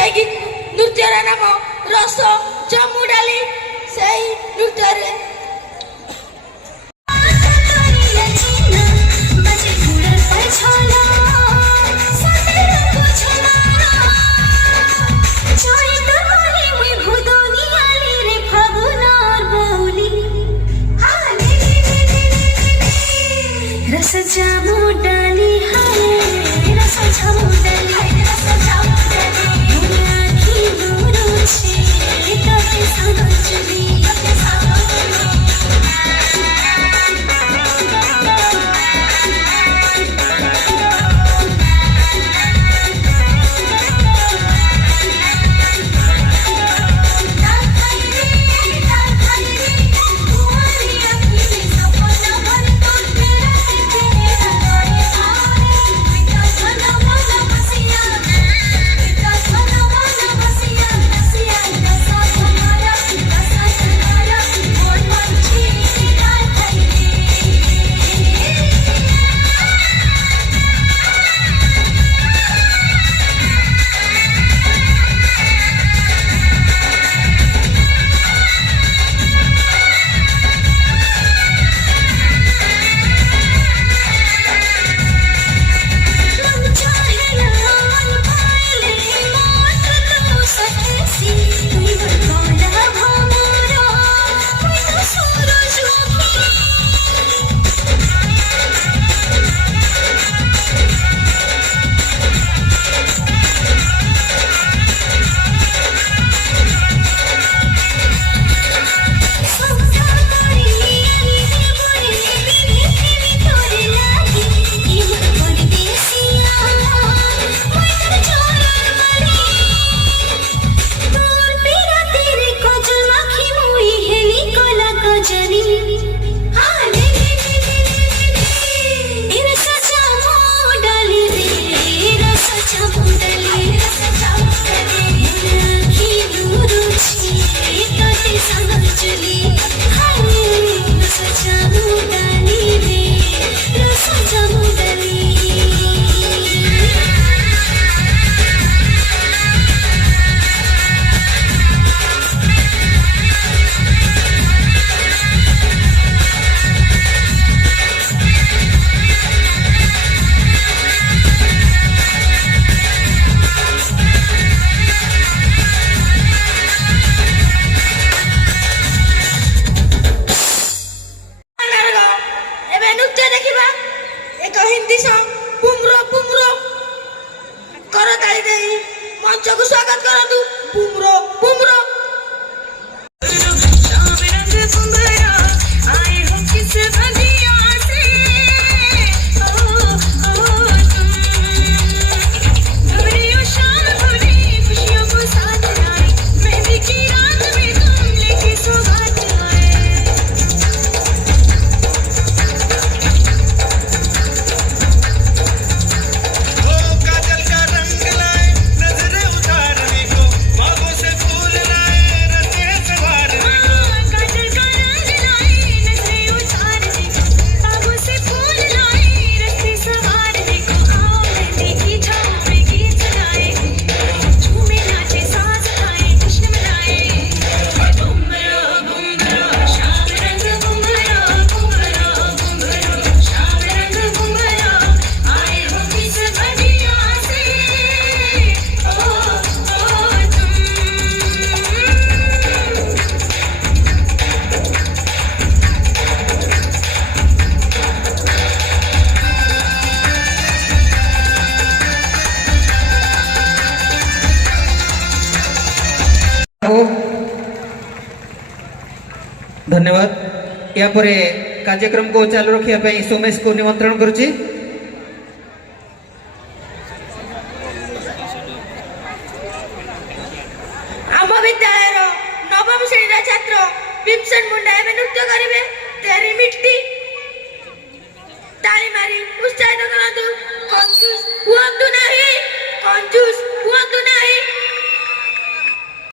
से नृत्यर नाम रस जमु डाली से नृत्य रस जामु डाली हाय रस जामु डाली रस जामु डाली आँखी दूर छे कभी समझली मंच को स्वागत करंतु बुमरो बुमरो धन्यवाद। या परे कार्यक्रम को चालू रखा सोमेश को निमंत्रण करुच्ची। आम विद्यालय नवम श्रेणी छात्र भीमसेन मुंडा एवं नृत्य करेंगे तेरी मिट्टी ताली मारी उत्साहित करंतु कंजूस हुअंतु नहीं कंजूस हुअंतु नहीं।